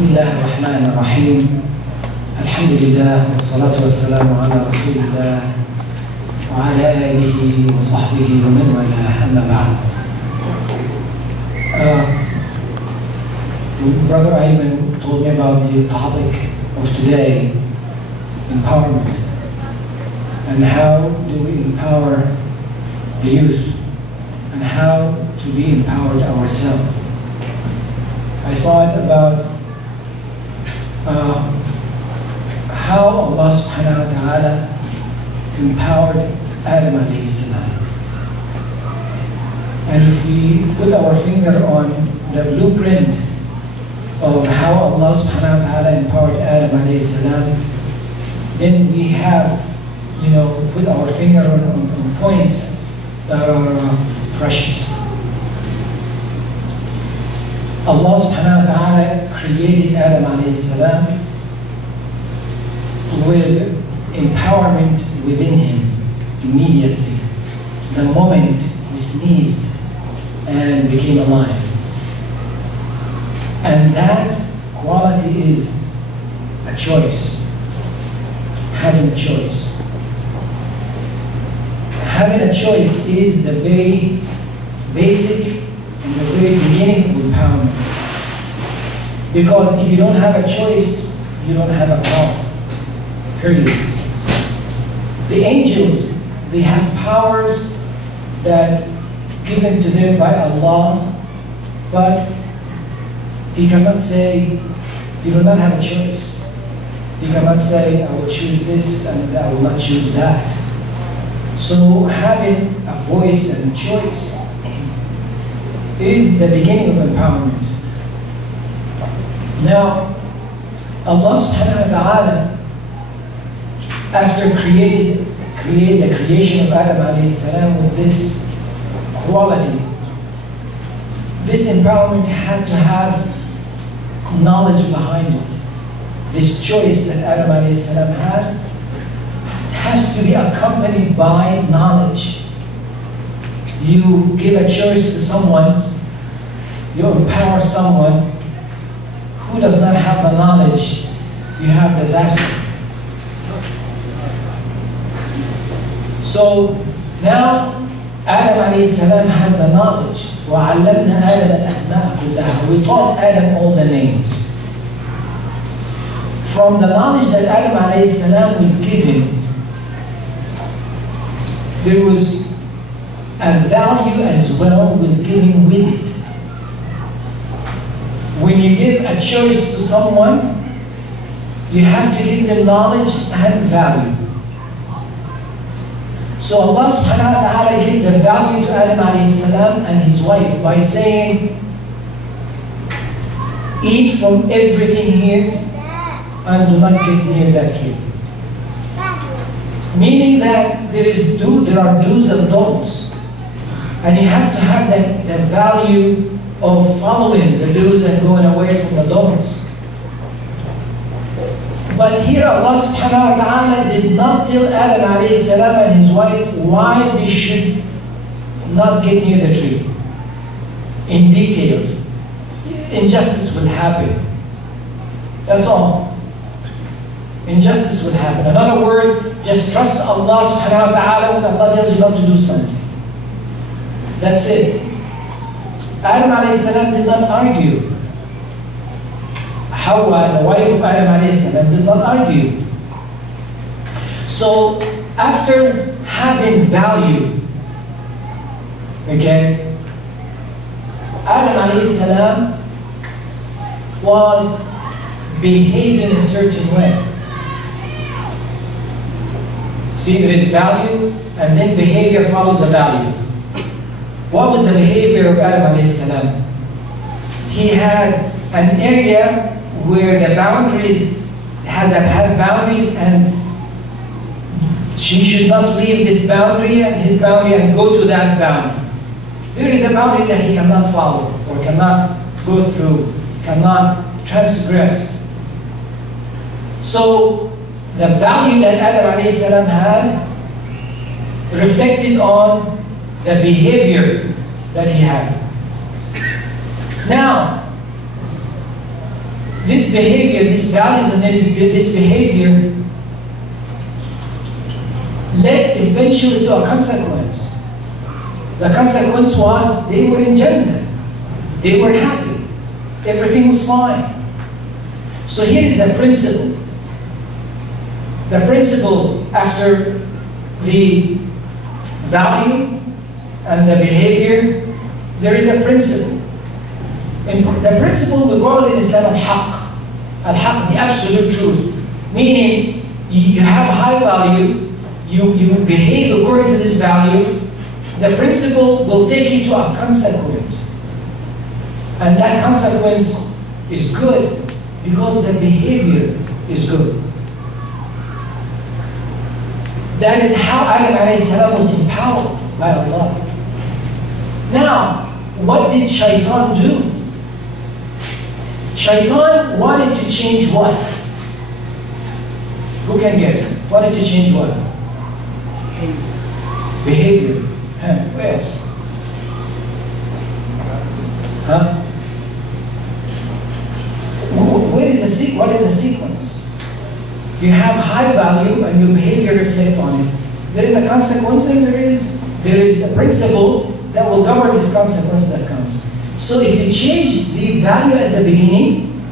بسم الله الرحمن الرحيم. الحمد لله والصلاة والسلام على رسول الله وعلى آله وصحبه ومن والاه. أما بعد. Brother Ayman told me about the topic of today, empowerment, and how do we empower the youth, and how to be empowered ourselves. I thought about how Allah subhanahu wa ta'ala empowered Adam alayhi salam. And if we put our finger on the blueprint of how Allah subhanahu wa ta'ala empowered Adam alayhi salam, then we have, put our finger on points that are precious. Allah subhanahu wa ta'ala created Adam alayhi salam with empowerment within him immediately, the moment he sneezed and became alive. And that quality is a choice, having a choice. Having a choice is the very basic and the very beginning of empowerment. Because if you don't have a choice, you don't have a power. Period. The angels, they have powers that given to them by Allah, but they cannot say, they do not have a choice. They cannot say, I will choose this and I will not choose that. So having a voice and a choice is the beginning of empowerment. Now, Allah subhanahu wa ta'ala, after create the creation of Adam alayhi salam with this quality, this empowerment had to have knowledge behind it. This choice that Adam alayhi salam has to be accompanied by knowledge. You give a choice to someone, you empower someone who does not have the knowledge, you have disaster. So now Adam alayhi salam has the knowledge. وَعَلَّمْنَا آدَمَ الْأَسْمَاءَ كُلَّهَا. We taught Adam all the names. From the knowledge that Adam alayhi salam was given, there was a value as well was given with it. When you give a choice to someone, you have to give them knowledge and value. So Allah subhanahu wa ta'ala gave the value to Adam alayhi salam and his wife by saying, eat from everything here and do not get near that tree. Meaning that there are do's and don'ts. And you have to have the value of following the do's and going away from the don'ts. But here Allah subhanahu wa ta'ala did not tell Adam alayhi salam and his wife why they should not get near the tree. In details. Injustice will happen. That's all. Injustice will happen. In other words, just trust Allah subhanahu wa ta'ala when Allah tells you not to do something. That's it. Adam alayhi salam did not argue. Hawa, the wife of Adam alayhi salam, did not argue. So after having value, okay, Adam alayhi salam was behaving a certain way. See, there is value and then behavior follows the value. What was the behavior of Adam alayhi salam? He had an area where the boundaries has boundaries, and she should not leave this boundary and his boundary and go to that boundary. There is a boundary that he cannot follow or cannot go through, cannot transgress. So the value that Adam alayhi salam had reflected on the behavior that he had. Now, this behavior, these values and this behavior led eventually to a consequence. The consequence was they were in Jannah. They were happy. Everything was fine. So here is the principle. The principle after the value and the behavior, there is a principle. And the principle we call it in Islam al-haq. Al-haq, the absolute truth. Meaning, you have high value, you behave according to this value, the principle will take you to a consequence. And that consequence is good because the behavior is good. That is how Adam alayhi salam was empowered by Allah. Now, what did Shaitan do? Shaitan wanted to change what? Who can guess? Wanted to change what? Behavior. What else? Huh? What is the sequence? You have high value and your behavior reflect on it. There is a consequence and there is a principle that will govern this consequence that comes. So if you change the value at the beginning,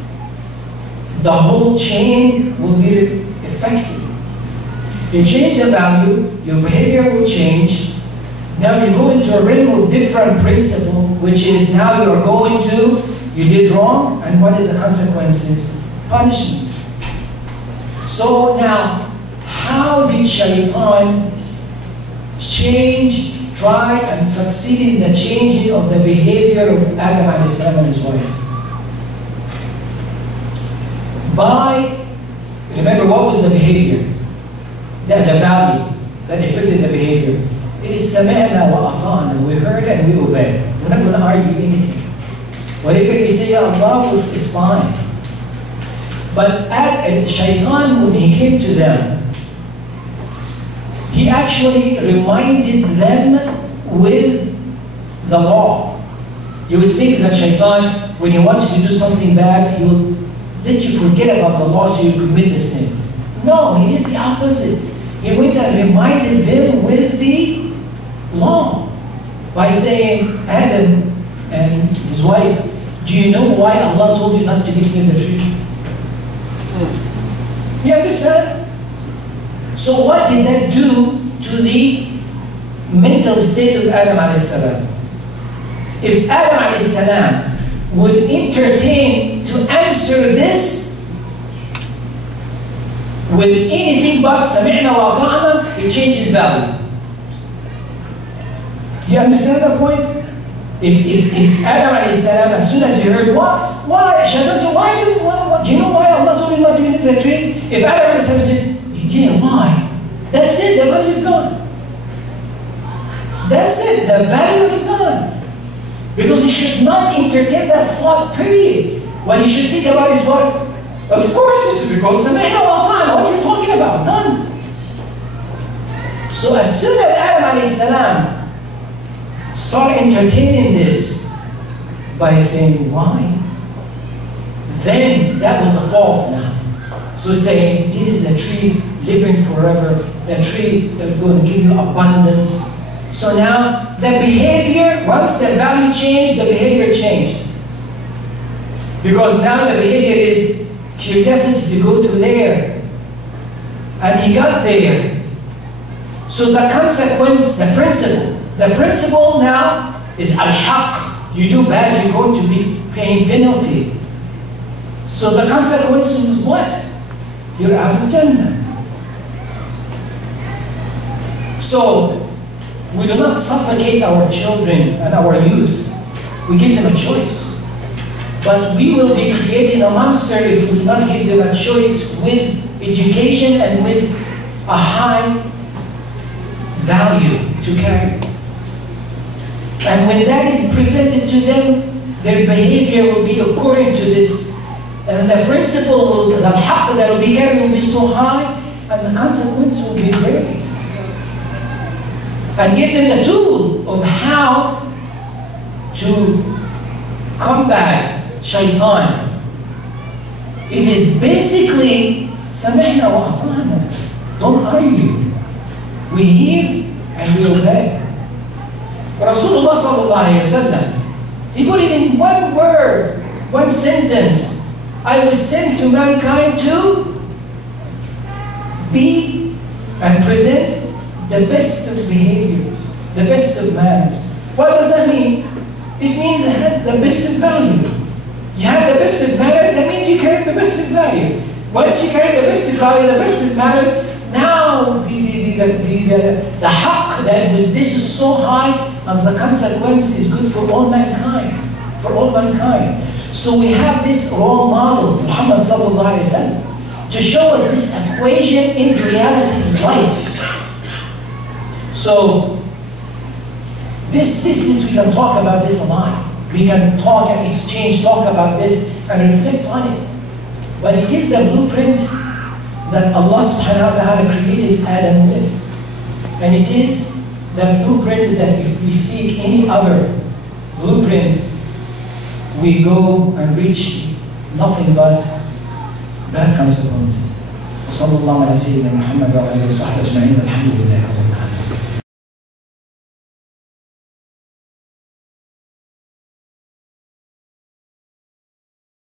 the whole chain will be effective. You change the value, your behavior will change. Now you go into a realm of different principle, which is now you're going to, you did wrong, and what is the consequences? Punishment. So now, how did Shaitan try and succeed in the changing of the behavior of Adam and his wife? Remember what was the behavior? The value that affected the behavior. It is sami'na wa ata'na. We heard and we obeyed. We're not going to argue anything. Whatever we say, Allah is fine. But Shaitan, when he came to them, he actually reminded them with the law. You would think that Shaitan, when he wants to do something bad, he will let you forget about the law so you commit the sin. No, he did the opposite. He went and reminded them with the law by saying, Adam and his wife, do you know why Allah told you not to eat from the tree? You understand? So what did that do to the mental state of Adam alayhi salam? If Adam alayhi salam would entertain to answer this with anything but sami'na wa ata'na, it changes value. Do you understand the point? If Adam alayhi salam, as soon as he heard, why? Shaitan said, do you know why Allah told you not to eat the tree? If Adam alayhi salam said, yeah, why? That's it, the value is gone. That's it, the value is gone. Because he should not entertain that thought, period. What he should think about is what? Of course it's because sami'na wa ata'na, what you're talking about, done. So as soon as Adam alayhi salam start entertaining this by saying, why? Then that was the fault now. So saying, this is the tree living forever, the tree that's going to give you abundance. So now, the behavior, once the value changed, the behavior changed. Because now the behavior is curiosity to go to there. And he got there. So the consequence, the principle now is al-haq. You do bad, you're going to be paying penalty. So the consequence is what? You're out of Jannah. So we do not suffocate our children and our youth. We give them a choice. But we will be creating a monster if we do not give them a choice with education and with a high value to carry. And when that is presented to them, their behavior will be according to this. And the principle, the haqq that will be carried will be so high, and the consequence will be great. And give them the tool of how to combat Shaitan. It is basically سمعنا وأطعنا. Don't argue. We hear and we obey. Rasulullah sallallahu alayhi wa sallam, he put it in one word, one sentence. I was sent to mankind to be and present the best of behaviors, the best of manners. What does that mean? It means the best of value. You have the best of manners, that means you carry the best of value. Once you carry the best of value, the best of manners, now the haqq that was this is so high, and the consequence is good for all mankind. For all mankind. So we have this role model, Muhammad sallallahu alayhi wa sallam, to show us this equation in reality in life. So this we can talk about this a lot. We can talk and exchange, talk about this and reflect on it. But it is the blueprint that Allah subhanahu wa ta'ala created Adam with. And it is the blueprint that if we seek any other blueprint, we go and reach nothing but bad consequences. وصلى الله على سيدنا محمد وعلى اله وصحبه اجمعين والحمد لله رب العالمين.